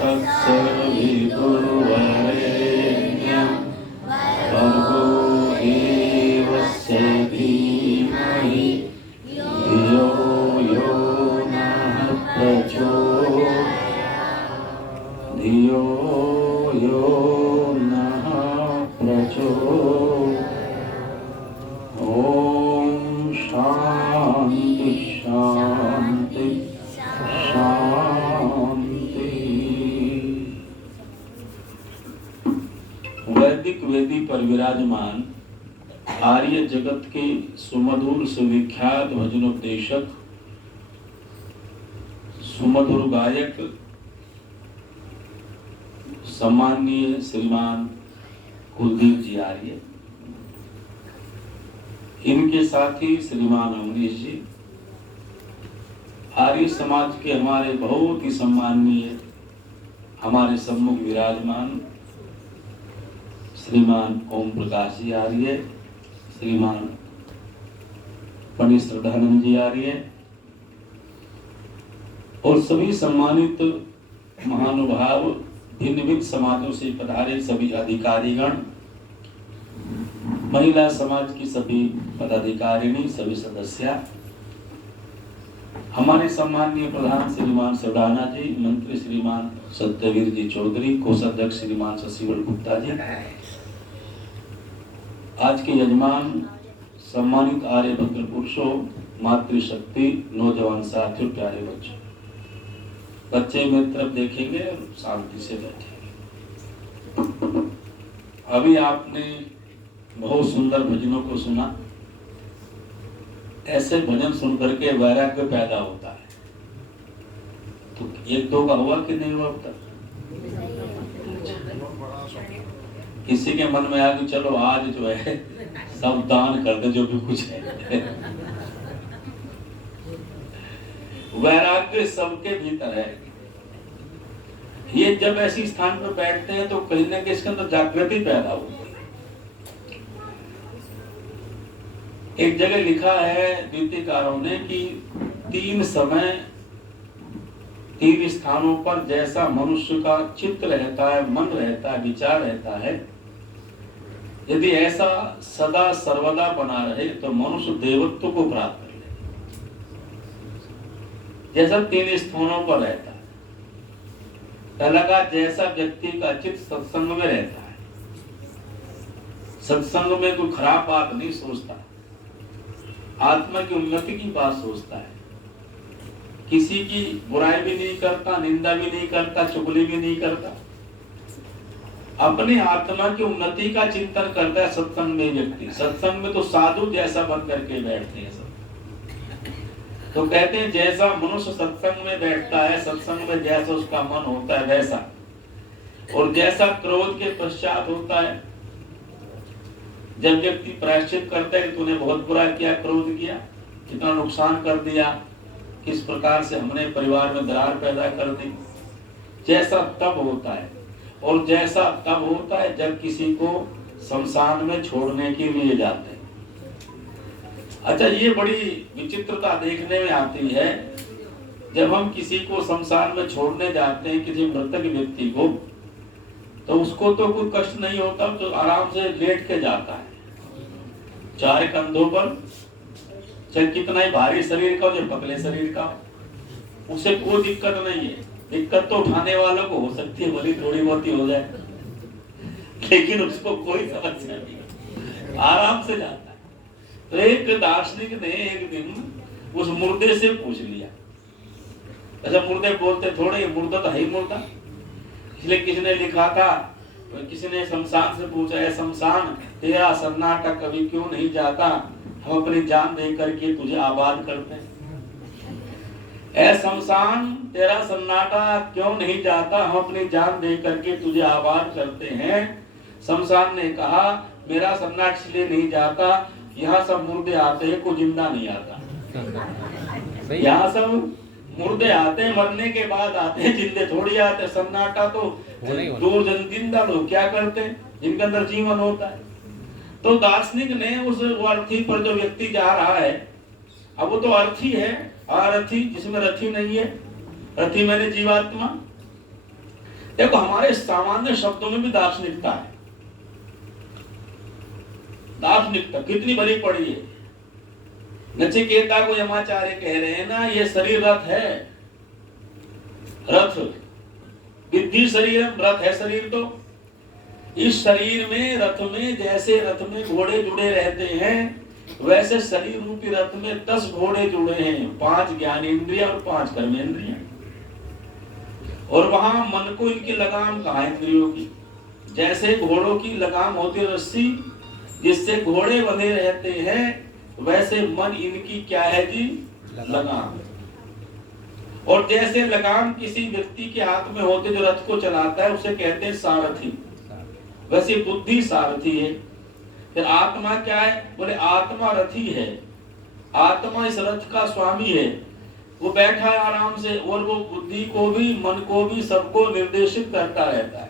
तत्सवितुर्वरेण्यं भर्गो देवस्य धीमहि धियो यो नः प्रचोदयात् धियो यो नः प्रचोदयात्। ओम शांति शांति शांति। वैदिक वेदी पर विराजमान आर्य जगत के सुमधुर सुविख्यात भजनोपदेशक सुमधुर गायक सम्माननीय श्रीमान कुलदीप जी आर्य, इनके साथी श्रीमान अमरीश जी, आर्य समाज के हमारे बहुत ही सम्माननीय हमारे सम्मुख विराजमान श्रीमान ओम प्रकाश जी आर्य, श्रीमान पंडित श्रद्धानंद जी आर्य और सभी सम्मानित महानुभाव, भिन्न भिन्न समाजों से पधारे सभी अधिकारीगण, महिला समाज की सभी पदाधिकारिणी, सभी सदस्य, हमारे सम्माननीय प्रधान श्रीमान सवराना जी, मंत्री श्रीमान सत्यवीर जी चौधरी, कोषाध्यक्ष श्रीमान शशिवल गुप्ता जी, आज के यजमान सम्मानित आर्य भद्र पुरुषों, मातृशक्ति, नौजवान साथियों, प्यारे बच्चों, बच्चे मेरी तरफ देखेंगे और शांति से बैठेंगे। अभी आपने बहुत सुंदर भजनों को सुना। ऐसे भजन सुन करके वैराग्य पैदा होता है। तो एक दो का हुआ कि नहीं हुआ अब तक? किसी के मन में आ कि चलो आज जो है सब दान कर दे जो भी कुछ है। वैराग्य सबके भीतर है। ये जब ऐसी स्थान पर बैठते हैं तो कहीं ना कहीं इसके अंदर जागृति पैदा होती है। एक जगह लिखा है नीतिकारों ने कि तीन समय तीन स्थानों पर जैसा मनुष्य का चित्त रहता है, मन रहता है, विचार रहता है, यदि ऐसा सदा सर्वदा बना रहे तो मनुष्य देवत्व को प्राप्त कर ले। जैसा तीन स्थानों पर रहता है। पहला का जैसा व्यक्ति का चित्त सत्संग में रहता है, सत्संग में कोई खराब बात नहीं सोचता, आत्मा की उन्नति की बात सोचता है, किसी की बुराई भी नहीं करता, निंदा भी नहीं करता, चुगली भी नहीं करता, अपने आत्मा की उन्नति का चिंतन करता है। सत्संग में व्यक्ति, सत्संग में तो साधु जैसा बन करके बैठते हैं सब। तो कहते हैं जैसा मनुष्य सत्संग में बैठता है, सत्संग में जैसा उसका मन होता है वैसा, और जैसा क्रोध के पश्चात होता है, जब व्यक्ति प्रायश्चित करता है कि तूने बहुत बुरा किया, क्रोध किया, कितना नुकसान कर दिया, किस प्रकार से हमने परिवार में दरार पैदा कर दी, जैसा तब होता है। और जैसा तब होता है जब किसी को शमशान में छोड़ने के लिए जाते हैं। अच्छा, ये बड़ी विचित्रता देखने में आती है। जब हम किसी को शमशान में छोड़ने जाते हैं, किसी मृतक व्यक्ति को, तो उसको तो कोई कष्ट नहीं होता, तो आराम से लेट के जाता है चार कंधों पर, चाहे कितना ही भारी शरीर का हो, चाहे पतले शरीर का, उसे कोई दिक्कत नहीं है। दिक्कत तो उठाने वालों को हो सकती है, भली थोड़ी बहुत ही हो जाए, लेकिन उसको कोई समस्या नहीं, आराम से जाता है। तो एक दार्शनिक ने एक दिन उस मुर्दे से पूछ लिया, अच्छा मुर्दे बोलते थोड़े, मुर्दा तो है ही मुर्दा, इसलिए किसी ने लिखा था, किसी ने शमशान से पूछा है, शमशान तेरा सन्नाटा कभी क्यों नहीं जाता, हम अपनी जान दे करके तुझे आबाद करते हैं। ऐ शमशान तेरा सन्नाटा क्यों नहीं जाता, हम अपनी जान दे करके तुझे आबाद करते हैं। शमशान ने कहा मेरा सन्नाटा इसलिए नहीं जाता, यहाँ सब मुर्दे आते हैं, कोई जिंदा नहीं आता। यहाँ सब मुर्दे आते हैं, मरने के बाद आते हैं, जिंदे थोड़ी आते। सन्नाटा तो दूर जिंदा लोग क्या करते हैं, जिनके अंदर जीवन होता है। तो दार्शनिक ने उस अर्थी पर जो व्यक्ति जा रहा है, अब वो तो अर्थी है, अरथी जिसमें रथी नहीं है, रथी मैंने जीवात्मा, देखो हमारे सामान्य शब्दों में भी दार्शनिकता है। दार्शनिकता कितनी बड़ी पड़ी है। नचिकेता को यमाचार्य कह रहे हैं ना, ये शरीर रथ है, रथ विद्धि शरीर, रथ है शरीर। तो इस शरीर में, रथ में, जैसे रथ में घोड़े जुड़े रहते हैं, वैसे शरीर रूपी रथ में 10 घोड़े जुड़े हैं, 5 ज्ञानेंद्रिय और 5 कर्मेंद्रिय। और वहां मन को इनकी लगाम कहाँ इंद्रियों की। जैसे घोड़ों की लगाम होती रस्सी जिससे घोड़े बंधे रहते हैं, वैसे मन इनकी क्या है जी, लगाम। और जैसे लगाम किसी व्यक्ति के हाथ में होते जो रथ को चलाता है, उसे कहते हैं सारथी, वैसे बुद्धि सारथी है। फिर आत्मा क्या है, बोले आत्मा रथी है। आत्मा इस रथ का स्वामी है, वो बैठा है आराम से, और वो बुद्धि को भी, मन को भी, सबको निर्देशित करता रहता है।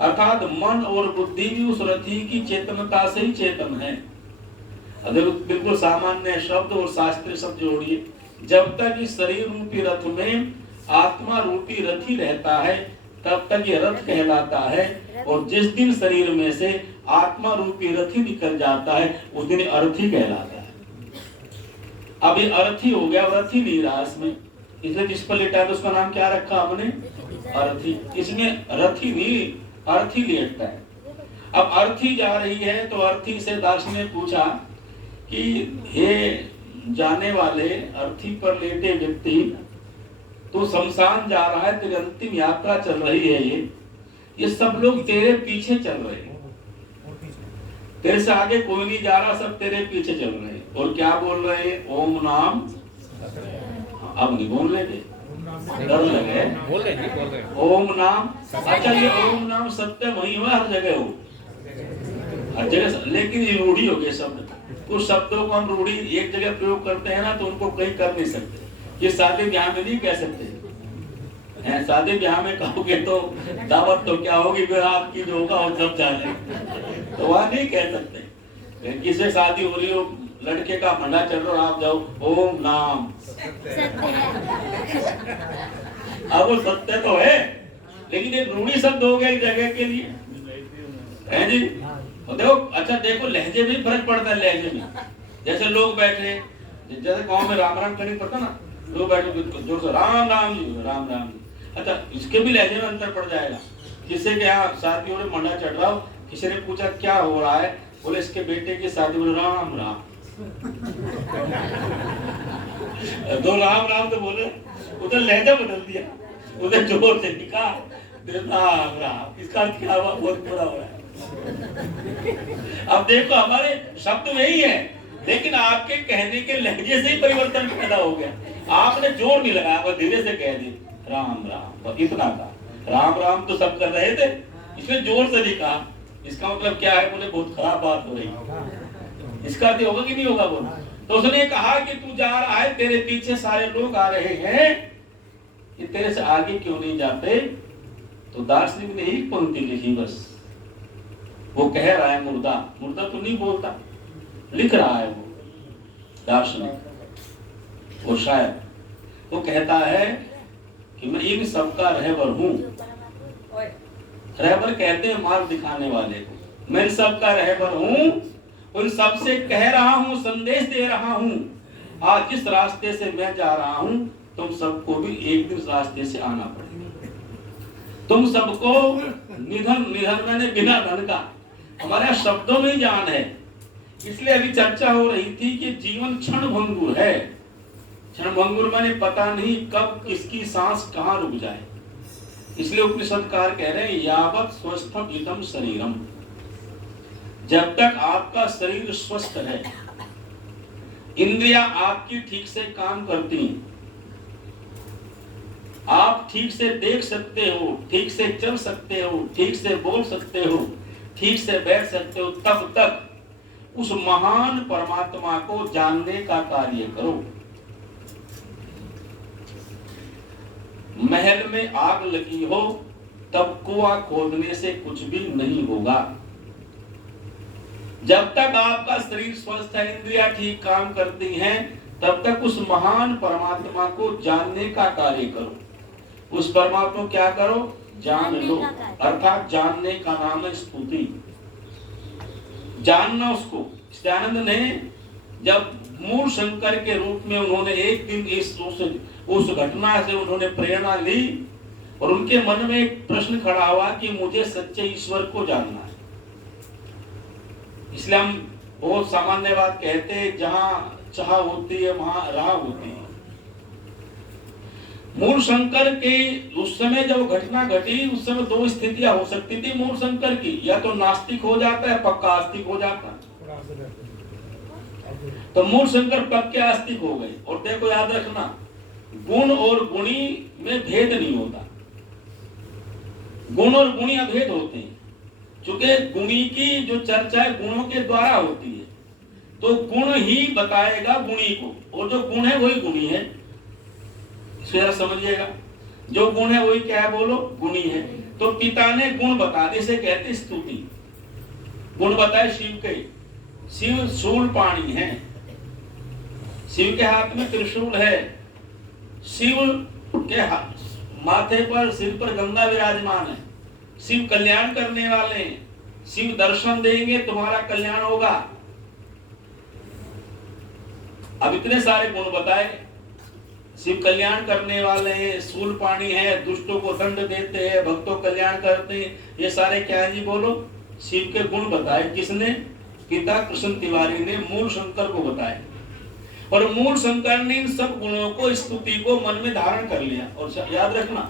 अर्थात मन और बुद्धि भी उस रथी की चेतनता से ही चेतन है। बिल्कुल सामान्य शब्द और शास्त्रीय शब्द जोड़िए। जब तक इस शरीर रूपी रथ में आत्मा रूपी रथी रहता है, तब तक ये रथ कहलाता है। और जिस दिन शरीर में से आत्मा रूपी रथी निकल जाता है, उस दिन अर्थी कहलाता है। अब ये अर्थी हो गया, रथी नहीं रहा इसमें, इसलिए जिस पर लेटा है उसका नाम क्या रखा हमने, अर्थी। इसमें रथी नहीं, अर्थी लेटता है। अब अर्थी जा रही है, तो अर्थी से दार्शनिक ने पूछा कि हे जाने वाले, अर्थी पर लेटे व्यक्ति, तो शमशान जा रहा है, तेरी अंतिम यात्रा चल रही है, ये सब लोग तेरे पीछे चल रहे हैं, तेरे से आगे कोई नहीं जा रहा, सब तेरे पीछे चल रहे हैं। और क्या बोल रहे हैं, ओम नाम। अब नहीं बोल रहे, डर लगे, बोल रहे ओम नाम। अच्छा, ये ओम नाम सत्य वही हुआ, हर जगह हो, हर जगह, लेकिन ये रूढ़ी हो गए शब्द। कुछ शब्दों को हम रूढ़ी एक जगह प्रयोग करते हैं ना, तो उनको कहीं कर नहीं सकते। ये शादी ब्याह में नहीं कह सकते, शादी ब्याह में कहोगे तो दावत तो क्या होगी, फिर आपकी जो होगा वो सब जाने, तो वहां नहीं कह सकते। किसी शादी हो रही हो, लड़के का फंडा चल रहा, आप जाओ ओम नाम, अब वो सत्य तो है, लेकिन एक रूढ़ी शब्द हो गया एक जगह के लिए, है जी। देखो, अच्छा देखो, लहजे में फर्क पड़ता है। लहजे में जैसे लोग बैठे, जैसे गांव में राम राम करनी पड़ता ना, लोग बैठे जोर से राम राम जी, राम राम जी। अच्छा, इसके भी लहजे में अंतर पड़ जाएगा। किसी के यहाँ शादी हो मंडा चढ़ रहा हो, किसी ने पूछा क्या हो रहा है, बोले इसके बेटे की शादी, बोले राम राम। दो राम राम तो बोले, उधर लहजा बदल दिया, उधर जोर से निकाह, राम राम। इसका अर्थ क्या हुआ, बहुत बुरा हो रहा है। अब देखो, हमारे शब्द वही है, लेकिन आपके कहने के लहजे से ही परिवर्तन पैदा हो गया। आपने जोर नहीं लगाया, बस धीरे से कह दी राम राम, बस इतना था। राम राम तो सब कर रहे थे, इसमें जोर से नहीं कहा। इसका मतलब क्या है, बोले बहुत खराब बात हो रही, इसका अर्थ होगा कि नहीं होगा बोला। तो उसने कहा कि तू जा रहा है, तेरे पीछे सारे लोग आ रहे हैं, कि तेरे से आगे क्यों नहीं जाते। तो दार्शनिक ने एक पंक्ति लिखी बस, वो कह रहा है मुर्दा, मुर्दा तो नहीं बोलता, लिख रहा है वो दार्शनिक, वो शायद वो कहता है कि मैं इन सबका रहबर हूं। रहबर कहते हैं मार्ग दिखाने वाले को। मैं इन सबका रहबर हूं, उन सबसे कह रहा हूं, संदेश दे रहा हूं, आज जिस रास्ते से मैं जा रहा हूं, तुम सबको भी एक दिन रास्ते से आना पड़ेगा। तुम सबको निधन, निधन मैंने बिना धन का, हमारे शब्दों में जान है। इसलिए अभी चर्चा हो रही थी कि जीवन क्षण भंगुर है। क्षण भंगुर माने पता नहीं कब किसकी सांस कहां रुक जाए। इसलिए उपनिषदकार कह रहे हैं यावत स्वस्थम इदम शरीरम, जब तक आपका शरीर स्वस्थ है, इंद्रियां आपकी ठीक से काम करती हैं, आप ठीक से देख सकते हो, ठीक से चल सकते हो, ठीक से बोल सकते हो, ठीक से बैठ सकते हो, तब तक उस महान परमात्मा को जानने का कार्य करो। महल में आग लगी हो, तब कुआं खोदने से कुछ भी नहीं होगा। जब तक आपका शरीर स्वस्थ है, इंद्रियां ठीक काम करती हैं, तब तक उस महान परमात्मा को जानने का कार्य करो। उस परमात्मा क्या करो, जान लो, अर्थात जानने का नाम है स्तुति, जानना उसको। दयानंद ने जब मूल शंकर के रूप में उन्होंने एक दिन उस घटना से उन्होंने प्रेरणा ली और उनके मन में एक प्रश्न खड़ा हुआ कि मुझे सच्चे ईश्वर को जानना है। इसलिए हम बहुत सामान्य बात कहते हैं, जहां चाह होती है वहां राह होती है। मूल शंकर के उस समय जब घटना घटी, उस समय दो स्थितियां हो सकती थी मूल शंकर की, या तो नास्तिक हो जाता है, पक्का आस्तिक हो जाता है। तो मूल शंकर पक्के आस्तिक हो गए। और देखो याद रखना, गुण और गुणी में भेद नहीं होता, गुण और गुणी अभेद होते हैं। चूंकि गुणी की जो चर्चा है गुणों के द्वारा होती है, तो गुण ही बताएगा गुणी को, और जो गुण है वही गुणी है। इसको समझिएगा, जो गुण है वही क्या है, बोलो, गुणी है। तो पिता ने गुण बता दिए, इसे कहते स्तुति। गुण बताए शिव के, शिव शूल पाणी है, शिव के हाथ में त्रिशूल है, शिव के माथे पर, सिर पर गंगा विराजमान है, शिव कल्याण करने वाले हैं, शिव दर्शन देंगे तुम्हारा कल्याण होगा। अब इतने सारे गुण बताए, शिव कल्याण करने वाले हैं, शूल पाणी है, दुष्टों को दंड देते हैं, भक्तों कल्याण करते हैं, ये सारे क्या है जी, बोलो, शिव के गुण बताए। किसने? पिता कृष्ण तिवारी ने मूल शंकर को बताए। और मूल शंकर ने इन सब गुणों को, स्तुति को मन में धारण कर लिया। और याद रखना,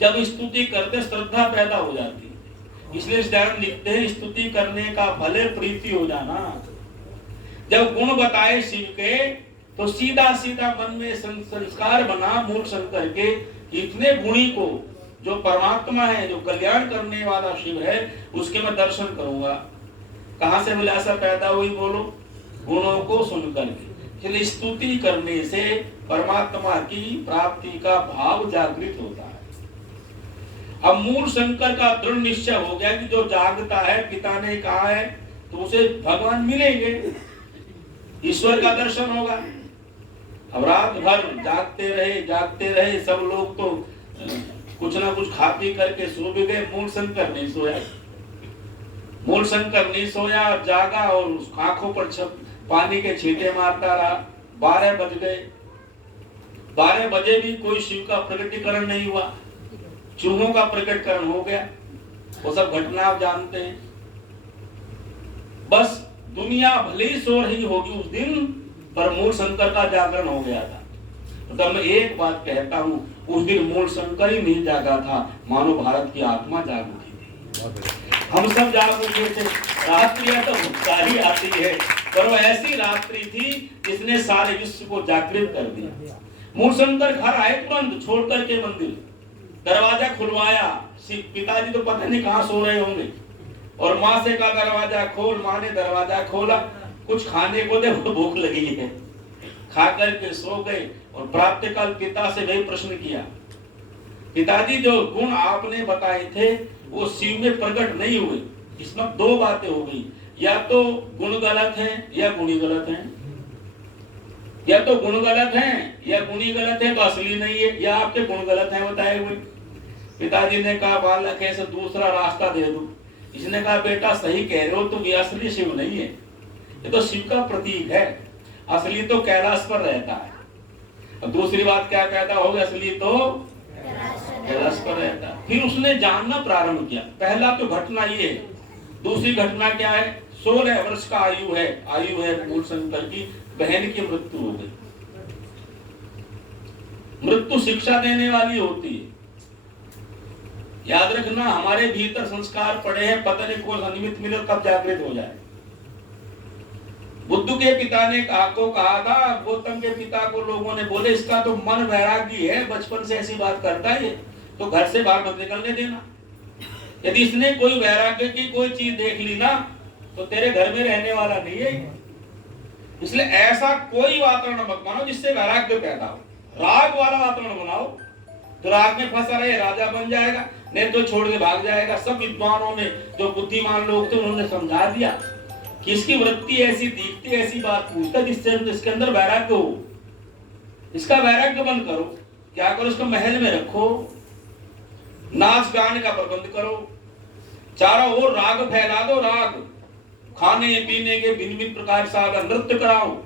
जब स्तुति करते श्रद्धा पैदा हो जाती है। इसलिए दयानंद लिखते हैं, स्तुति करने का भले प्रीति हो जाना। जब गुण बताए शिव के, तो सीधा सीधा मन में संस्कार बना मूल शंकर के, इतने गुणी को, जो परमात्मा है, जो कल्याण करने वाला शिव है, उसके मैं दर्शन करूंगा। कहां से अभिलाषा पैदा हुई, बोलो, गुणों को सुनकर के। इसलिए स्तुति करने से परमात्मा की प्राप्ति का भाव जागृत होता है। अब मूल शंकर का दृढ़ निश्चय हो गया कि जो जागता है, पिता ने कहा है, तो उसे भगवान मिलेंगे, ईश्वर का दर्शन होगा। अब रात भर जागते रहे सब लोग, तो कुछ ना कुछ खा पी करके सो भी गए। मूल शंकर नहीं सोया, मूल शंकर नहीं सोया, जागा और उस आंखों पर पानी के छींटे मारता रहा। 12 बज गए, 12 बजे भी कोई शिव का प्रकटीकरण नहीं हुआ, चूहों का प्रकटीकरण हो गया। वो सब घटना आप जानते हैं। बस दुनिया भले ही सो रही होगी उस दिन, पर मूल शंकर का जागरण हो गया था। तो मैं एक बात कहता हूं, उस दिन मूल शंकर ही नहीं जागा था, मानो भारत की आत्मा जाग उठी थी। हम सब जाग उठे थे। रात्रियां तो सारी आती है, पर वो ऐसी रात्रि थी जिसने सारे विश्व को जागृत कर दिया। मूल शंकर घर आए तुरंत छोड़ करके मंदिर, दरवाजा खुलवाया। पिताजी तो पता नहीं कहां सो रहे होंगे, और माँ से कहा दरवाजा खोल। माँ ने दरवाजा खोला, कुछ खाने को दे, भूख लगी है, खा करके सो गए। और प्रातःकाल पिता से वही प्रश्न किया, पिताजी जो गुण आपने बताए थे वो शिव में प्रकट नहीं हुए। इसमें दो बातें हो गई, या तो गुण गलत हैं या गुणी गलत हैं, या तो गुण गलत हैं या गुणी गलत है, तो असली नहीं है, या आपके गुण गलत हैं बताए हुए। पिताजी ने कहा, बालक ऐसा दूसरा रास्ता दे दो। इसने कहा, बेटा सही कह रहे हो, तुम ये असली शिव नहीं है, ये तो शिव का प्रतीक है, असली तो कैलाश पर रहता है। और दूसरी बात क्या पैदा होगी, असली तो कैलाश पर रहता है। फिर उसने जानना प्रारंभ किया। पहला तो घटना ये है, दूसरी घटना क्या है, 16 वर्ष का आयु है मूल शंकर की, बहन की मृत्यु हो गई। मृत्यु शिक्षा देने वाली होती है। याद रखना, हमारे भीतर संस्कार पड़े हैं, पता नहीं कौन निमित्त मिले कब जागृत हो जाए। बुद्ध के पिता ने कहा था, गौतम के पिता को लोगों ने बोले, इसका तो मन वैरागी है, बचपन से ऐसी बात करता है, तो घर से बाहर मत निकलने देना। यदि इसने कोई वैराग्य की कोई चीज देख ली ना, तो तेरे घर में रहने वाला नहीं है। इसलिए ऐसा कोई वातावरण मत बनाओ जिससे वैराग्य पैदा हो, राग वाला वातावरण बनाओ। तो राग में फंसा रहे, राजा बन जाएगा, नहीं तो छोड़ के भाग जाएगा। सब विद्वानों ने, जो बुद्धिमान लोग थे, उन्होंने समझा दिया कि इसकी वृत्ति ऐसी दिखती, ऐसी बात पूछता जिससे इसके अंदर वैराग्य हो। इसका वैराग्य बंद करो, क्या करो, इसको महल में रखो, नाच गान का प्रबंध करो, चारों ओर राग फैला दो, राग, खाने पीने के भिन्न भिन्न प्रकार साधन, नृत्य कराओ।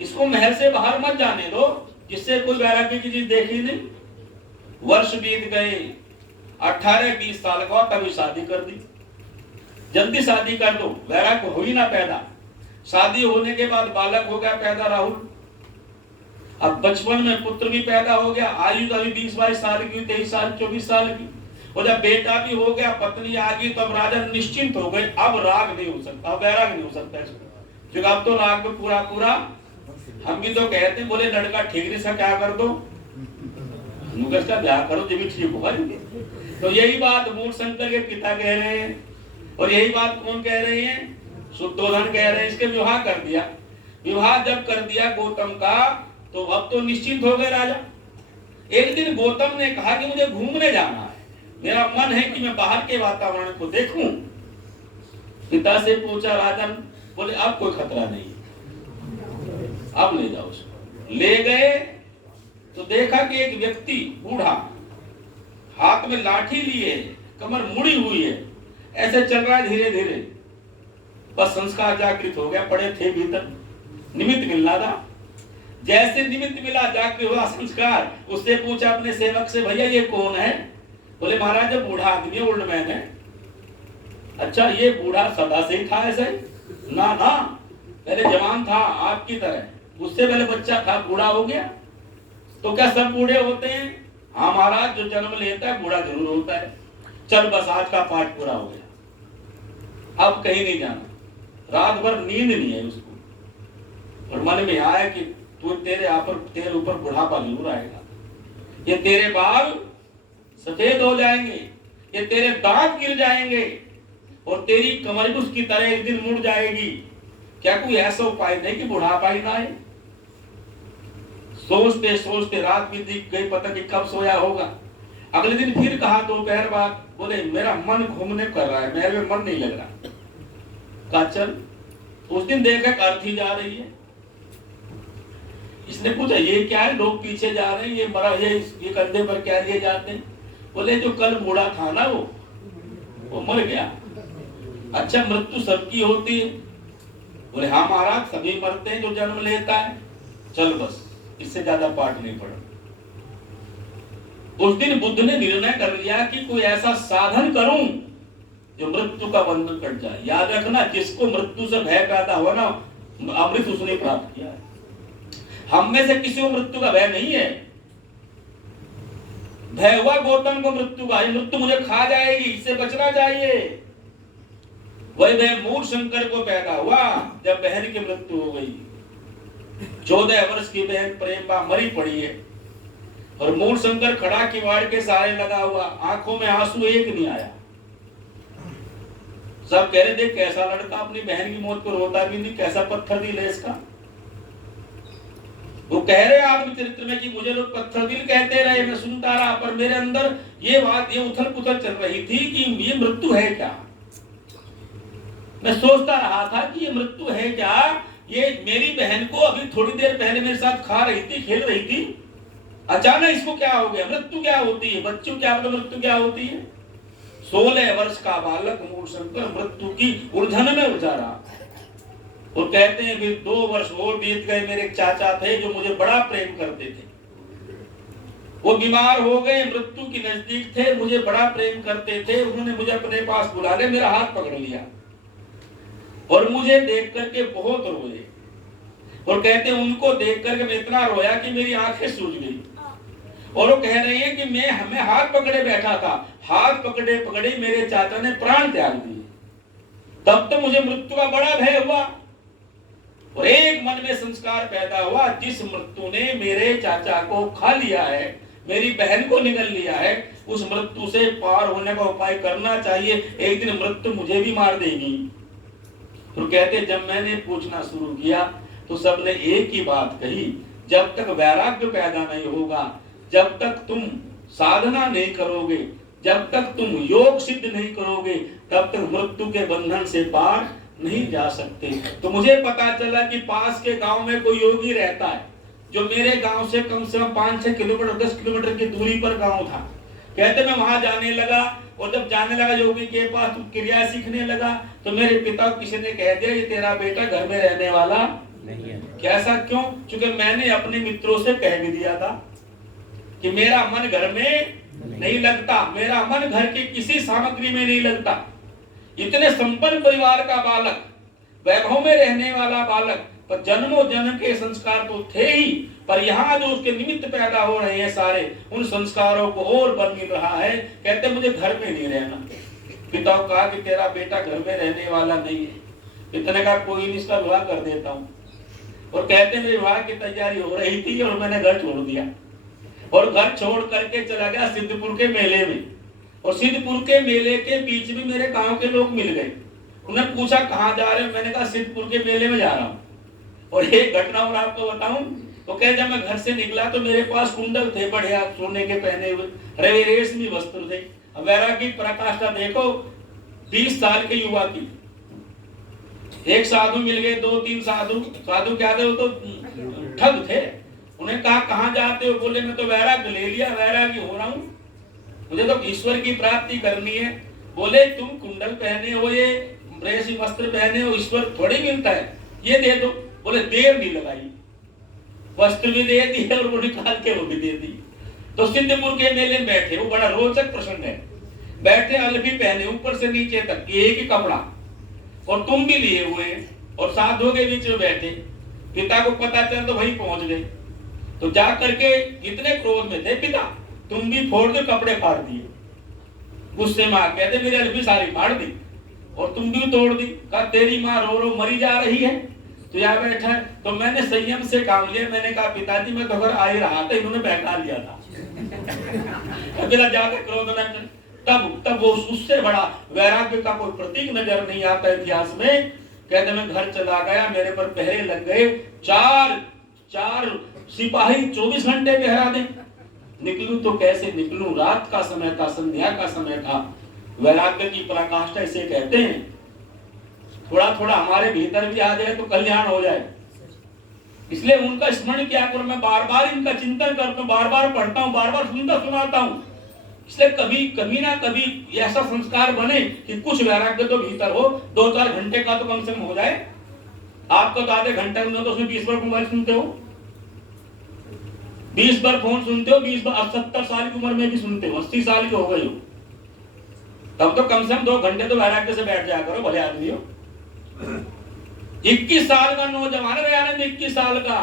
इसको महल से बाहर मत जाने दो, जिससे कोई वैराग्य की चीज देखी नहीं। वर्ष बीत गए, 18-20 साल का, तभी शादी कर दी। जल्दी शादी कर दो, वैराग्य हो ही ना पैदा। शादी होने के बाद बालक हो गया पैदा राहुल, अब बचपन में पुत्र भी पैदा हो गया, आयु तो अभी 20-22 साल की, 23 साल 24 साल की, और जब बेटा भी हो गया, पत्नी आ गई, तब राजा निश्चिंत हो गए, अब राग नहीं हो सकता, अब वैराग नहीं हो सकता इसको, क्योंकि अब तो राग में पूरा पूरा। हम भी तो कहते हैं, बोले लड़का ठीक नहीं सा क्या कर दो, का ब्याह करो जब भी ठीक होगा। तो यही बात मूल शंकर के पिता कह रहे हैं, और यही बात कौन कह रहे हैं, शुद्धोधन कह रहे हैं। इसके विवाह कर दिया, विवाह जब कर दिया गौतम का, तो अब तो निश्चिंत हो गए राजा। एक दिन गौतम ने कहा कि मुझे घूमने जाना है, मेरा मन है कि मैं बाहर के वातावरण को देखूं। पिता से पूछा राजन, बोले अब कोई खतरा नहीं, अब ले जाओ उसको। ले गए तो देखा कि एक व्यक्ति बूढ़ा हाथ में लाठी लिए, कमर मुड़ी हुई है, ऐसे चल रहा है धीरे धीरे। बस संस्कार जागृत हो गया, पड़े थे भीतर, निमित्त मिलना था। जैसे निमित्त मिला, जागृत हुआ संस्कार, उससे पूछा अपने सेवक से, भैया ये कौन है? बोले महाराज बूढ़ा आदमी है, ओल्ड मैन है। अच्छा, ये बूढ़ा सदा से ही था ऐसे? ना ना, पहले जवान था आपकी तरह, उससे पहले बच्चा था, बूढ़ा हो गया। तो क्या सब बूढ़े होते हैं? हाँ महाराज, जो जन्म लेता है बूढ़ा जरूर होता है। चल बस आज का पाठ पूरा हो गया, अब कहीं नहीं जाना। रात भर नींद नहीं है उसको, और मन में आया कि तू तेरे ऊपर बुढ़ापा जरूर आएगा, ये तेरे बाल सफेद हो जाएंगे, ये तेरे दांत गिर जाएंगे, और तेरी कमर भी उसकी तरह एक दिन मुड़ जाएगी। क्या कोई ऐसा उपाय नहीं कि बुढ़ापा ही ना आए? सोचते सोचते रात बीत गई, पता कि कब सोया होगा। अगले दिन फिर कहा दोपहर बाद, बोले मेरा मन घूमने कर रहा है, मेरे में मन नहीं लग रहा। कहा चल। उस दिन देखा अर्थी जा रही है, इसने पूछा ये क्या है, लोग पीछे जा रहे हैं, ये मरा, ये कंधे पर क्या लिए जाते हैं? बोले जो कल बूढ़ा था ना वो मर गया। अच्छा, मृत्यु सबकी होती है? बोले हाँ महाराज, सभी मरते हैं जो जन्म लेता है। चल बस, इससे ज्यादा पाठ नहीं पढ़ा। उस दिन बुद्ध ने निर्णय कर लिया कि कोई ऐसा साधन करूं जो मृत्यु का बंधन कट जाए। याद रखना, जिसको मृत्यु से भय पैदा हुआ ना, अमृत उसने प्राप्त किया है। हम में से किसी को मृत्यु का भय नहीं है। भय हुआ गौतम को मृत्यु का, मृत्यु मुझे खा जाएगी, इससे बचना चाहिए। वही भय मूल शंकर को पैदा हुआ जब बहन की मृत्यु हो गई। 14 वर्ष की बहन प्रेमा मरी पड़ी है, और मूल शंकर खड़ा किवाड़ के सहारे लगा हुआ, आंखों में आंसू एक नहीं आया। सब कह रहे देख कैसा लड़का, अपनी बहन की मौत को रोता भी नहीं, कैसा पत्थर दिल है इसका। वो कह रहे आत्मचरित्र में कि मुझे लोग पत्थर दिल कहते रहे, मैं सुनता रहा, पर मेरे अंदर ये बात, ये उथल पुथल चल रही थी कि ये मृत्यु है क्या। मैं सोचता रहा था कि ये मृत्यु है क्या। ये मेरी बहन को अभी थोड़ी देर पहले मेरे साथ खा रही थी, खेल रही थी, अचानक इसको क्या हो गया। मृत्यु क्या होती है, बच्चों क्या मतलब मृत्यु क्या होती है। 16 वर्ष का बालक मूल शंकर मृत्यु की उलझन में उलझा रहा। और कहते हैं फिर 2 वर्ष और बीत गए। मेरे एक चाचा थे जो मुझे बड़ा प्रेम करते थे, वो बीमार हो गए, मृत्यु के नजदीक थे, मुझे बड़ा प्रेम करते थे। उन्होंने मुझे अपने पास बुला लिया, मेरा हाथ पकड़ लिया, और मुझे देख करके बहुत रोए। और कहते हैं उनको देख करके मैं इतना रोया कि मेरी आंखें सूज गई। और वो कह रहे हैं कि मैं हमें हाथ पकड़े बैठा था, हाथ पकड़े पकड़े मेरे चाचा ने प्राण त्याग दिए। तब तो मुझे मृत्यु का बड़ा भय हुआ, और एक मन में संस्कार पैदा हुआ, जिस मृत्यु ने मेरे चाचा को खा लिया है, मेरी बहन को निगल लिया है, उस मृत्यु से पार होने का उपाय करना चाहिए। एक दिन मृत्यु मुझे भी मार देगी। तो कहते जब मैंने पूछना शुरू किया तो सबने एक ही बात कही, जब तक वैराग्य पैदा नहीं होगा, जब तक तुम साधना नहीं करोगे, जब तक तुम योग सिद्ध नहीं करोगे, तब तक मृत्यु के बंधन से पार नहीं जा सकते। तो मुझे पता चला कि पास के गांव में कोई योगी रहता है, जो मेरे गांव से कम 5-6 किलोमीटर 10 किलोमीटर की दूरी पर गांव था। कहते मैं वहां जाने लगा, और जब जाने लगा योगी के पास तो क्रिया सीखने लगा, तो मेरे पिता को किसी ने कह दिया ये तेरा बेटा घर में रहने वाला नहीं है। कैसा क्यों? क्योंकि मैंने अपने मित्रों से कह भी दिया था कि मेरा मन घर में नहीं लगता, मेरा मन घर की किसी सामग्री में नहीं लगता। इतने संपन्न परिवार का बालक, वैभव में रहने वाला बालक, पर जन्मों जन्म के संस्कार तो थे ही, पर यहाँ जो उसके निमित्त पैदा हो रहे हैं सारे, उन संस्कारों को और बल मिल रहा है। कहते मुझे घर में नहीं रहना। पिता को कहा कि तेरा बेटा घर में रहने वाला नहीं है। इतने का कोई नहीं, इसका विवाह कर देता हूँ। और कहते मेरे विवाह की तैयारी हो रही थी और मैंने घर छोड़ दिया, और घर छोड़ करके चला गया सिद्धपुर के मेले में। और सिद्धपुर के मेले के बीच में मेरे गांव के लोग मिल गए। उन्होंने पूछा कहाँ जा रहे हो? मैंने कहा सिद्धपुर के मेले में जा रहा हूँ। और एक घटना और आपको बताऊं, तो कहे जब मैं घर से निकला तो मेरे पास कुंडल थे बढ़िया सोने के पहने हुए, रेशमी वस्त्र थे। अब वैरागी पराकाष्ठा देखो, 20 साल के युवा की। एक साधु मिल गए, 2-3 साधु क्या थे, वो तो ठग थे। उन्हें कहा कहाँ जाते हो? बोले मैं तो वैराग्य ले लिया, वैरागी हो रहा हूँ, मुझे तो ईश्वर की प्राप्ति करनी है। बोले तुम कुंडल पहने हो, ये रेशमी वस्त्र पहने हो, ईश्वर थोड़ी मिलता है, ये दे दो। बोले देर नहीं लगाई, वस्त्र भी दे दी और वो निकाल के वो भी दे दी। तो सिद्धपुर के मेले में बैठे, वो बड़ा रोचक प्रसंग है। बैठे अलवी पहने ऊपर से नीचे तक एक ही कपड़ा, और तुम भी लिए हुए, और साधुओं के बीच में बैठे। पिता को पता चला तो वहीं पहुंच गए। तो जा करके इतने क्रोध में थे पिता, तुम भी फोड़ दो, कपड़े फाड़ दिए। गुस्से में कहते मेरी अलवी सारी फाड़ दी और तुम भी तोड़ दी। कहा तेरी माँ रो रो मरी जा रही है, तो यहाँ बैठा है। तो मैंने संयम से काम लिया। मैंने कहा पिताजी मैं तो घर आ ही रहा था, इन्होंने बहका लिया था। जाके क्रोध न, तब वो उससे बड़ा वैराग्य का कोई प्रतीक नजर नहीं आता इतिहास में। कहते मैं घर चला गया, मेरे पर पहरे लग गए, चार सिपाही 24 घंटे पहरा दे। निकलूं तो कैसे निकलूं? रात का समय था, संध्या का समय था। वैराग्य की पराकाष्ठा इसे कहते हैं। थोड़ा थोड़ा हमारे भीतर भी आ जाए तो कल्याण हो जाए। इसलिए उनका स्मरण किया करो। मैं बार बार इनका चिंतन करता हूँ, बार बार पढ़ता हूँ, बार बार सुनता सुनाता हूँ। इसलिए कभी ना कभी ऐसा संस्कार बने कि कुछ वैराग्य तो भीतर हो। 2-4 घंटे का तो कम से कम हो जाए। आपको तो आधे घंटे में, तो उसमें 20 बार मोबाइल सुनते हो, 20 बार फोन सुनते हो, 20 बार। 70 साल की उम्र में भी सुनते हो, 80 साल के हो गए हो, तब तो कम से कम 2 घंटे तो वैराग्य से बैठ जाया करो, भले आदमी हो। 21 साल का नौजवान है दयानंद, 21 साल का।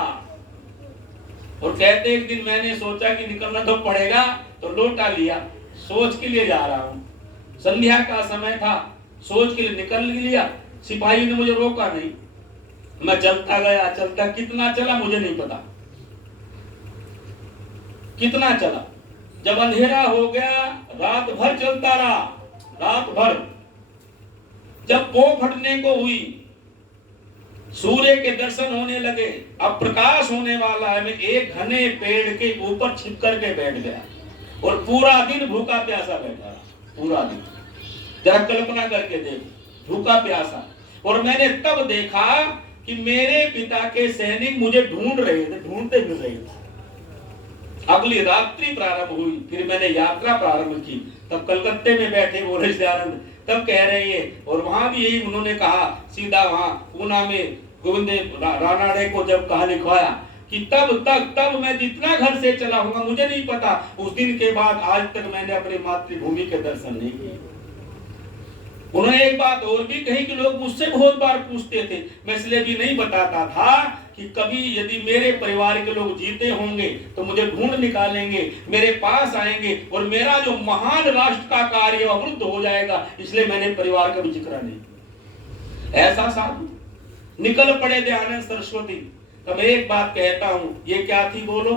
और कहते एक दिन मैंने सोचा कि निकलना तो पड़ेगा, तो लोटा लिया, सोच के लिए जा रहा हूं। संध्या का समय था, सोच के लिए निकल लिया। सिपाही ने मुझे रोका नहीं, मैं चलता गया। चलता कितना चला मुझे नहीं पता, कितना चला। जब अंधेरा हो गया, रात भर चलता रहा, रात भर। जब पौ फटने को हुई, सूर्य के दर्शन होने लगे, अब प्रकाश होने वाला है, मैं एक घने पेड़ के ऊपर छिप करके बैठ गया और पूरा दिन भूखा प्यासा बैठा रहा। पूरा दिन, जरा कल्पना करके देख, भूखा प्यासा। और मैंने तब देखा कि मेरे पिता के सैनिक मुझे ढूंढ रहे थे, ढूंढते फिर रहे थे। अगली रात्रि प्रारंभ हुई, फिर मैंने यात्रा प्रारंभ की। तब कलकत्ते में बैठे बोले दयानंद, तब कह रहे हैं, और वहां भी यही उन्होंने कहा, सीधा वहां पूना में गोविंद रानाडे को जब कहा लिखवाया कि तब मैं जितना घर से चला होगा मुझे नहीं पता, उस दिन के बाद आज तक मैंने अपने मातृभूमि के दर्शन नहीं किए। उन्होंने एक बात और भी कही कि लोग मुझसे बहुत बार पूछते थे, मैं इसलिए भी नहीं बताता था कि कभी यदि मेरे परिवार के लोग जीते होंगे तो मुझे ढूंढ निकालेंगे, मेरे पास आएंगे और मेरा जो महान राष्ट्र का कार्य अवरुद्ध हो जाएगा, इसलिए मैंने परिवार का भी जिक्र नहीं। ऐसा साधु निकल पड़े दयानंद सरस्वती। तब एक बात कहता हूं, ये क्या थी बोलो?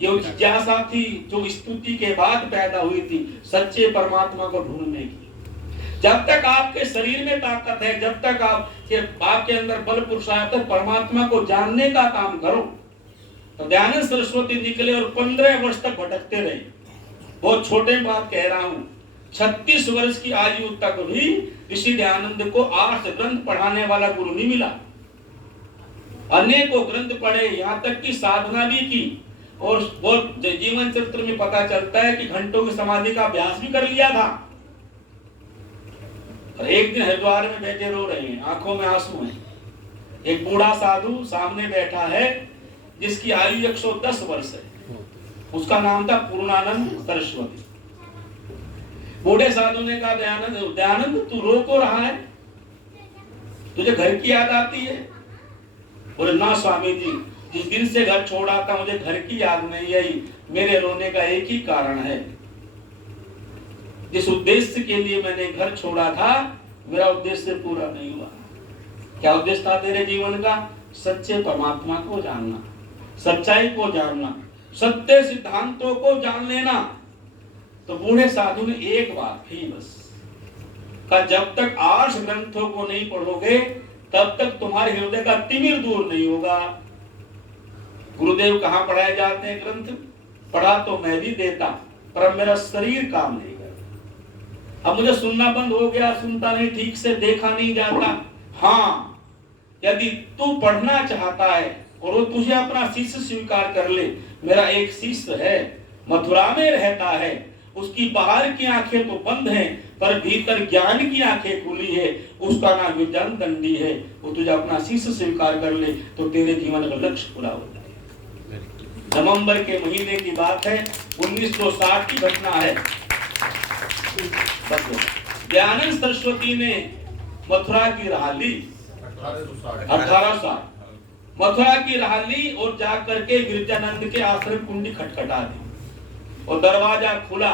ये जिज्ञासा थी जो स्तुति के बाद पैदा हुई थी, सच्चे परमात्मा को ढूंढने की। जब तक आपके शरीर में ताकत है, जब तक आपके अंदर बल पुरुषार्थ, परमात्मा को जानने का काम करो। तो दयानंद सरस्वती निकले और 15 वर्ष तक भटकते रहे। बहुत छोटे बात कह रहा हूं, 36 वर्ष की आयु तक भी ऋषि दयानंद को 8 ग्रंथ पढ़ाने वाला गुरु नहीं मिला। अनेकों ग्रंथ पढ़े, यहाँ तक की साधना भी की, और वो जीवन चरित्र में पता चलता है कि घंटों की समाधि का अभ्यास भी कर लिया था। और एक दिन हरिद्वार में बैठे रो रहे हैं, आंखों में आंसू हैं। एक बूढ़ा साधु सामने बैठा है जिसकी आयु 110 वर्ष है। उसका नाम था पूर्णानंद सरस्वती। बूढ़े साधु ने कहा, दयानंद दयानंद तू रो क्यों रहा है, तुझे घर की याद आती है? बोले ना स्वामी जी, जिस दिन से घर छोड़ा था मुझे घर की याद नहीं आई। मेरे रोने का एक ही कारण है, जिस उद्देश्य के लिए मैंने घर छोड़ा था मेरा उद्देश्य पूरा नहीं हुआ। क्या उद्देश्य था तेरे जीवन का? सच्चे परमात्मा को जानना, सच्चाई को जानना, सत्य सिद्धांतों को जान लेना। तो बूढ़े साधु ने एक बात कही बस, का जब तक आर्ष ग्रंथों को नहीं पढ़ोगे तब तक तुम्हारे हृदय का तिमिर दूर नहीं होगा। गुरुदेव कहाँ पढ़ाए जाते हैं ग्रंथ? पढ़ा तो मैं भी देता, पर मेरा शरीर काम नहीं करता। अब मुझे सुनना बंद हो गया, सुनता नहीं, ठीक से देखा नहीं जाता। हाँ, यदि तू पढ़ना चाहता है और वो तुझे अपना शिष्य स्वीकार कर ले। मेरा एक शिष्य है, मथुरा में रहता है, उसकी बाहर की आंखें तो बंद हैं पर भीतर ज्ञान की आंखें खुली है। उसका नाम विज्ञान दंडी है। वो तुझे अपना शिष्य स्वीकार कर ले तो तेरे जीवन का लक्ष्य पूरा हो जाएगा। नवंबर के महीने की बात है, 1960 की घटना है। दयानंद सरस्वती ने मथुरा की राह ली, 18 साल मथुरा की राह ली और जाकर के गिरजानंद के आश्रम कुंडी खटखटा दी और दरवाजा खुला।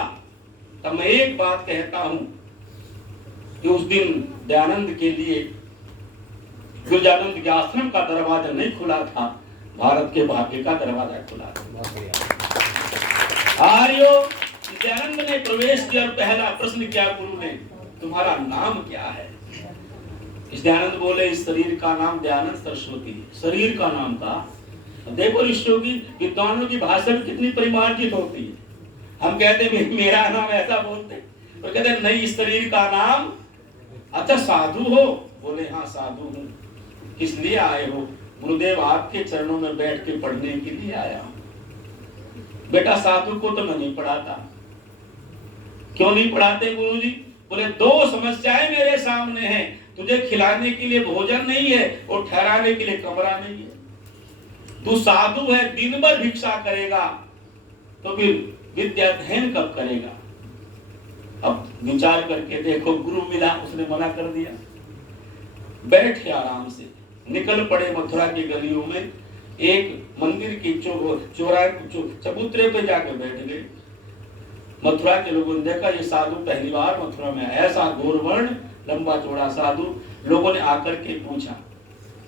तब मैं एक बात कहता हूं कि उस दिन दयानंद के लिए गिरजानंद के आश्रम का दरवाजा नहीं खुला था, भारत के भाग्य का दरवाजा खुला था। आर्यो दयानंद ने प्रवेश किया और पहला प्रश्न किया गुरु ने, तुम्हारा नाम क्या है? इस दयानंद बोले, इस शरीर का नाम दयानंद सरस्वती। शरीर का नाम था। देखो ऋषियों की, विद्वानों की भाषा में कितनी परिमार्जित होती है। हम कहते हैं मेरा नाम, ऐसा बोलते, और कहते हैं नहीं, इस शरीर का नाम। अच्छा साधु हो? बोले हाँ साधु हूँ। किस लिए आए हो? गुरुदेव आपके चरणों में बैठ के पढ़ने के लिए आया हूँ। बेटा साधु को तो मैं नहीं पढ़ाता। क्यों नहीं पढ़ाते गुरुजी? बोले दो समस्याएं मेरे सामने हैं, तुझे खिलाने के लिए भोजन नहीं है और ठहराने के लिए कमरा नहीं है। तू साधु है, दिन भर भिक्षा करेगा तो फिर विद्या अध्ययन कब करेगा? अब विचार करके देखो, गुरु मिला, उसने मना कर दिया। बैठे आराम से, निकल पड़े मथुरा की गलियों में। एक मंदिर की चबूतरे पे जाकर बैठ गए। मथुरा के लोगों ने देखा ये साधु पहली बार मथुरा में आया, ऐसा गोरवर्ण लंबा चौड़ा साधु। लोगों ने आकर के पूछा,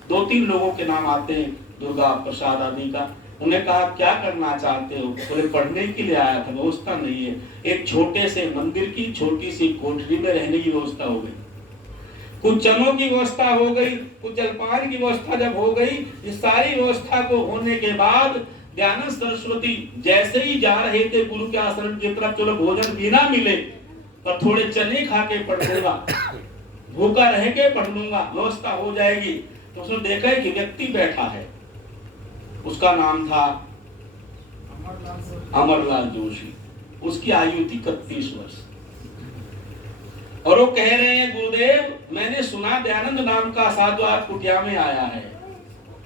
2-3 लोगों के नाम आते हैं, दुर्गा प्रसाद आदि का। उन्हें कहा क्या करना चाहते हो? बोले पढ़ने के लिए आया था, व्यवस्था नहीं है। एक छोटे से मंदिर की छोटी सी कोठरी में रहने की व्यवस्था हो गई, कुछ चनों की व्यवस्था हो गई, कुछ जलपान की व्यवस्था जब हो गई, इस सारी व्यवस्था को होने के बाद दयानंद सरस्वती जैसे ही जा रहे थे गुरु के आश्रम की तरफ, चलो भोजन भी ना मिले पर थोड़े चने खा के पढ़ लूंगा, भूखा रह के पढ़ लूंगा, व्यवस्था हो जाएगी। तो उसने देखा कि व्यक्ति बैठा है, उसका नाम था अमरलाल जोशी। उसकी आयु थी 31 वर्ष। और वो कह रहे हैं गुरुदेव मैंने सुना दयानंद नाम का साधु आप कुटिया में आया है,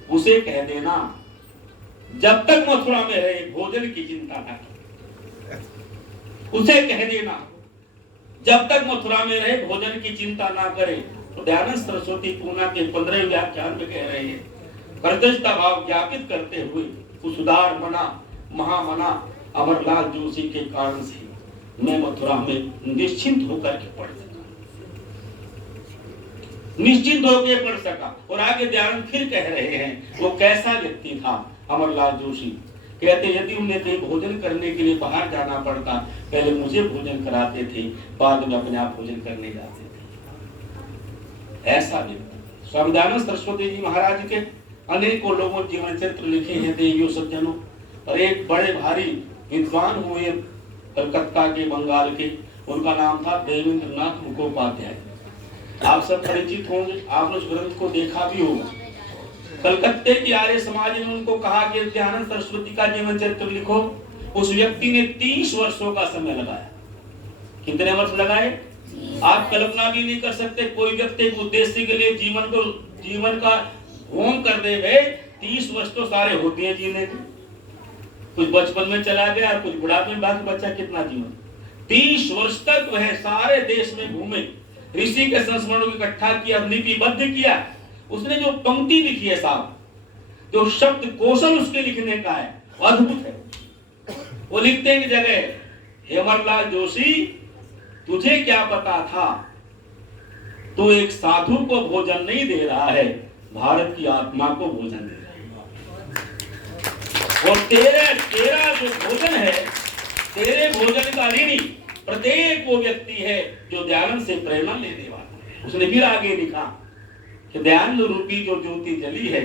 उसे कह देना जब तक मथुरा में रहे भोजन की चिंता न करे। उसे कह देना जब तक मथुरा में रहे भोजन की चिंता ना करे। तो दयानंद सरस्वती पूना के 15वें व्याख्यान में कह रहे हैं, कृतज्ञता भाव ज्ञापित करते हुए उस उदार मना महामना अमरलाल जोशी के कारण से मैं मथुरा में निश्चिंत होकर के पढ़ सका, निश्चिंत होकर पढ़ सका। और आगे दयानंद फिर कह रहे हैं वो कैसा व्यक्ति था अमरलाल जोशी। कहते यदि उन्हें कहीं भोजन करने के लिए बाहर जाना पड़ता, पहले मुझे भोजन कराते थे, बाद में अपने आप भोजन करने जाते थे। ऐसा व्यक्ति स्वामी दयानंद सरस्वती जी महाराज के अनेकों लोगों जीवन चरित्र लिखे हैं देवियों सज्जनों। और एक बड़े भारी विद्वान हुए कलकत्ता के, बंगाल के, उनका नाम था देवेंद्र नाथ मुखोपाध्याय। आप सब परिचित होंगे, आपने उस ग्रंथ को देखा भी होगा। कलकत्ते की आर्य समाज ने उनको कहा कि दयानंद सरस्वती का जीवन चरित्र लिखो। उस व्यक्ति ने 30 वर्षों का समय लगाया। कितने वर्ष लगाए? आप कल्पना भी नहीं कर सकते। कोई व्यक्ति एक उद्देश्य के लिए जीवन का होम कर दे वे 30 वर्ष तो सारे होते हैं जीने के। कुछ बचपन में चला गया, कुछ बुढ़ापे में, बाकी बच्चा कितना जीवन। 30 वर्ष तक वह सारे देश में घूमे, ऋषि के संस्मरणों को इकट्ठा किया, लिपिबद्ध किया। उसने जो पंक्ति लिखी है साहब, जो शब्द कौशल उसके लिखने का है, अद्भुत है। वो लिखते हैं कि जगह, हेमरलाल जोशी, तुझे क्या पता था, तू एक साधु को भोजन नहीं दे रहा है, भारत की आत्मा को भोजन दे रहा है। और तेरा जो भोजन है, तेरे भोजन का ऋणी प्रत्येक वो व्यक्ति है जो दयानंद से प्रेरणा लेने वाला है। उसने फिर आगे लिखा कि दयानंद रूपी जो ज्योति जली है,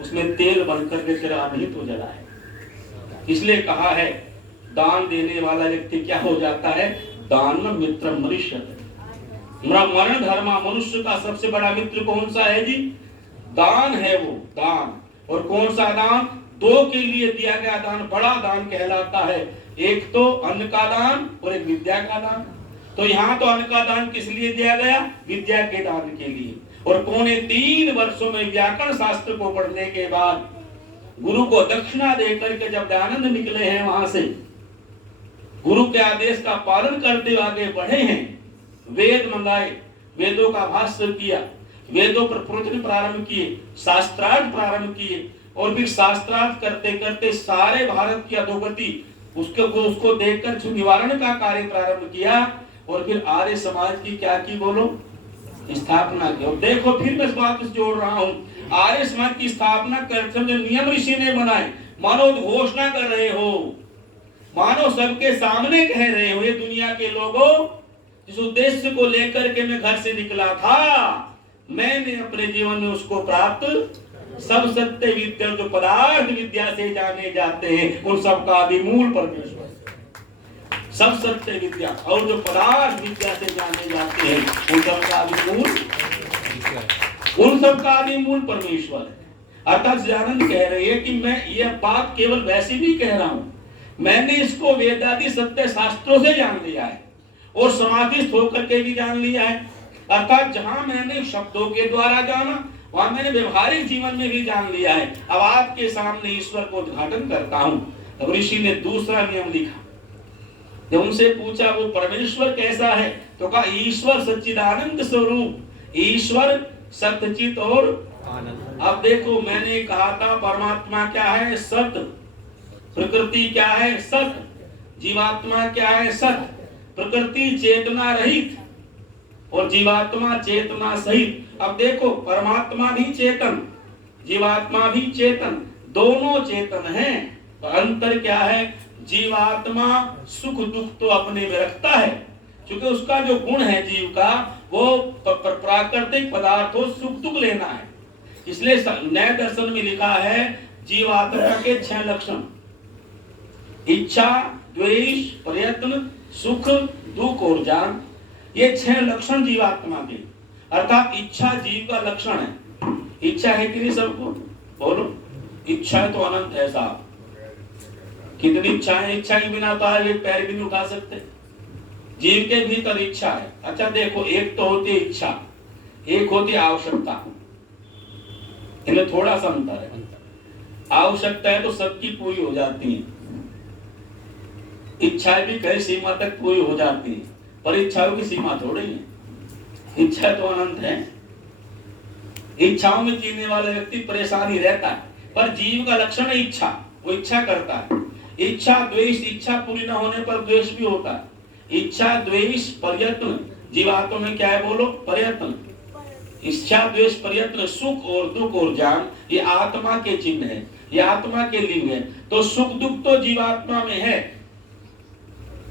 उसमें तेल बनकर के तेरा नहीं तो जला है। इसलिए कहा है, दान देने वाला व्यक्ति क्या हो जाता है? दान मित्र मनुष्य। मरण धर्मा, मनुष्य का सबसे बड़ा मित्र कौन सा है जी? दान है वो, दान। और कौन सा दान? दो के लिए दिया गया दान बड़ा दान कहलाता है। एक तो अन्न का दान और एक विद्या का दान। तो यहाँ तो अन्न का दान किस लिए दिया गया? विद्या के दान के लिए। और 3.25 वर्षों में व्याकरण शास्त्र को पढ़ने के बाद गुरु को दक्षिणा देकर के जब दयानंद निकले हैं वहां से, गुरु के आदेश का पालन करते हुए आगे बढ़े हैं, वेद मंगाए, वेदों का भाष्य किया, वेदों पर प्रवचन प्रारंभ किए, शास्त्रार्थ प्रारंभ किए, और फिर शास्त्रार्थ करते करते सारे भारत की अधोगति उसको देखकर निवारण का कार्य प्रारंभ किया। और फिर आर्य समाज की क्या की बोलो? स्थापना की। और देखो फिर मैं इस बात से जोड़ रहा हूँ, आर्य समाज की स्थापना करते हुए नियम ऋषि ने बनाए, मानो घोषणा कर रहे हो, मानो सबके सामने कह रहे हो, ये दुनिया के लोगों, जिस उद्देश्य को लेकर के मैं घर से निकला था, मैंने अपने जीवन में उसको प्राप्त, सब सत्य विद्या जो पदार्थ विद्या से जाने जाते हैं, उन सब का आदि मूल परमेश्वर। सब सत्य विद्या और जो पदार्थ विद्या से जाने जाते हैं, उन सब का आदि मूल परमेश्वर है। अर्थात दयानंद कह रहे हैं कि मैं ये बात केवल वैसे भी कह रहा हूं, मैंने इसको वेदादि सत्य शास्त्रों से जान लिया है और समाधिस्थ होकर के भी जान लिया है। अर्थात जहां मैंने शब्दों के द्वारा जाना, वहां मैंने व्यवहारिक जीवन में भी जान लिया है। अब आपके सामने ईश्वर को उद्घाटन करता हूं। तब ऋषि ने दूसरा नियम लिखा। जब उनसे पूछा वो परमेश्वर कैसा है, तो कहा ईश्वर सच्चिदानंद स्वरूप, ईश्वर सत्यचित और आनंद। अब देखो, मैंने कहा था परमात्मा क्या है? सत्य। प्रकृति क्या है? सत्य। जीवात्मा क्या है? सत्य। प्रकृति चेतना रहित और जीवात्मा चेतना सहित। अब देखो, परमात्मा भी चेतन, जीवात्मा भी चेतन, दोनों चेतन हैं। तो अंतर क्या है? जीवात्मा सुख दुख तो अपने में रखता है, क्योंकि उसका जो गुण है जीव का, वो प्राकृतिक पदार्थों सुख दुख लेना है। इसलिए नए दर्शन में लिखा है जीवात्मा के 6 लक्षण: इच्छा, द्वेष, प्रयत्न, सुख, दुख और ज्ञान। ये 6 लक्षण जीवात्मा के। अर्थात इच्छा जीव का लक्षण है। इच्छा है कि नहीं सबको? बोलो। इच्छा है तो अनंत है साहब। कितनी इच्छा है? इच्छा के बिना तो आज एक पैर भी नहीं उठा सकते। जीव के भीतर इच्छा है। अच्छा देखो, एक तो होती है इच्छा, एक होती है आवश्यकता। इनमें थोड़ा सा अंतर है। आवश्यकता है तो सबकी पूरी हो जाती है, इच्छाएं भी कई सीमा तक पूरी हो जाती है, पर इच्छाओं की सीमा थोड़ी है। इच्छा तो अनंत है। इच्छाओं में जीने वाला व्यक्ति परेशान ही रहता है, पर जीव का लक्षण है इच्छा, वो इच्छा करता है। इच्छा द्वेष, इच्छा पूरी न होने पर द्वेष भी होता है। इच्छा द्वेष प्रयत्न, जीवात्मा में क्या है बोलो? प्रयत्न। इच्छा द्वेष प्रयत्न, सुख और दुख और ज्ञान, ये आत्मा के चिन्ह है, ये आत्मा के लिंग है। तो सुख दुख तो जीवात्मा में है,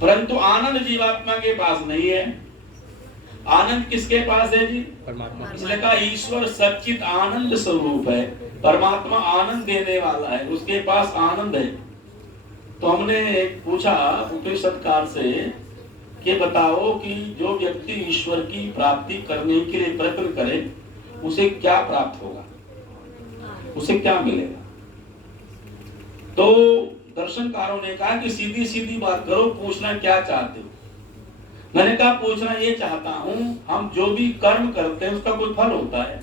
परंतु आनंद जीवात्मा के पास नहीं है। आनंद किसके पास है जी? परमात्मा। इसलिए कहा ईश्वर सच्चित आनंद स्वरूप है। परमात्मा आनंद देने वाला है, उसके पास आनंद है। तो हमने पूछा उपनिषदकार से कि बताओ कि जो व्यक्ति ईश्वर की प्राप्ति करने के लिए प्रयत्न करे, उसे क्या प्राप्त होगा? उसे क्या मिलेगा? तो दर्शनकारों ने कहा कि सीधी सीधी बात करो, पूछना क्या चाहते हो? मैंने कहा पूछना ये चाहता हूं, हम जो भी कर्म करते हैं उसका कोई फल होता है?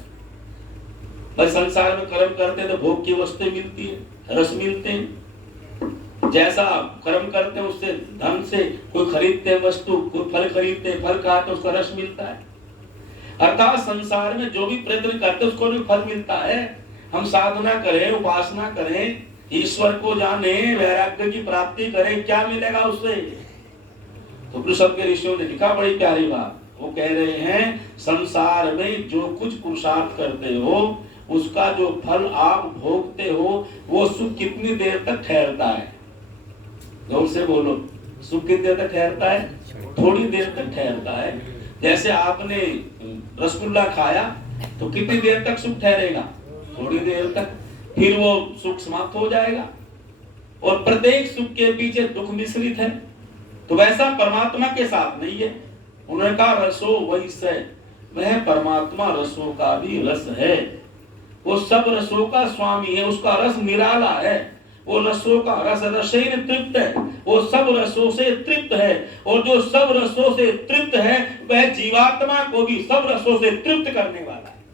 बस संसार में कर्म करते हैं तो भोग की वस्तुएं मिलती है, रस मिलते हैं। जैसा कर्म करते हैं उससे धन से कोई खरीदते हैं वस्तु, कोई फल खरीदते हैं, फल खाते हैं उसका रस मिलता है। अर्थात संसार में जो भी प्रयत्न करते हैं उसको भी फल मिलता है। हम साधना करें, उपासना करें, ईश्वर को जाने, वैराग्य की प्राप्ति करें, क्या मिलेगा उससे? तो उपनिषद के ऋषियों ने लिखा बड़ी प्यारी बात। वो कह रहे हैं संसार में जो कुछ पुरुषार्थ करते हो उसका जो फल आप भोगते हो वो सुख कितनी देर तक ठहरता है? जोर से बोलो, सुख कितनी देर तक ठहरता है? थोड़ी देर तक ठहरता है। जैसे आपने रसगुल्ला खाया तो कितनी देर तक सुख ठहरेगा? थोड़ी देर तक, फिर वो सुख समाप्त हो जाएगा। और प्रत्येक सुख के पीछे दुख मिश्रित है। तो वैसा परमात्मा के साथ नहीं है। उन्होंने कहा रसो वही से, वह परमात्मा रसों का भी रस है। वो सब रसों का स्वामी है, उसका रस निराला है। वो रसों का रस रसेन तृप्त है, वो सब रसों से तृप्त है। और जो सब रसों से तृप्त है वह जीवात्मा को भी सब रसों से तृप्त करने वाला है।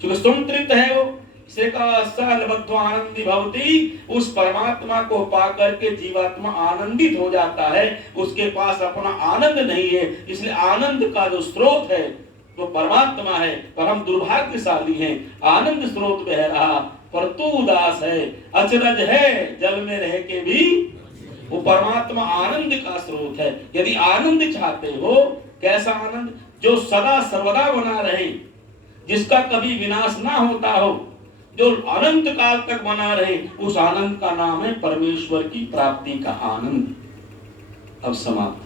क्योंकि संतृप्त है वो, इसे कहा सर्वत्व आनंदी भवति। उस परमात्मा को पाकर के जीवात्मा आनंदित हो जाता है। उसके पास अपना आनंद नहीं है, इसलिए आनंद का जो स्रोत है वो परमात्मा है। पर हम दुर्भाग्यशाली हैं, आनंद स्रोत बह रहा पर तू उदास है, अचरज है जल में रह के भी। वो परमात्मा आनंद का स्रोत है। यदि आनंद चाहते हो, कैसा आनंद? जो सदा सर्वदा बना रहे, जिसका कभी विनाश ना होता हो, जो अनंत काल तक बना रहे, उस आनंद का नाम है परमेश्वर की प्राप्ति का आनंद। अब समाप्त।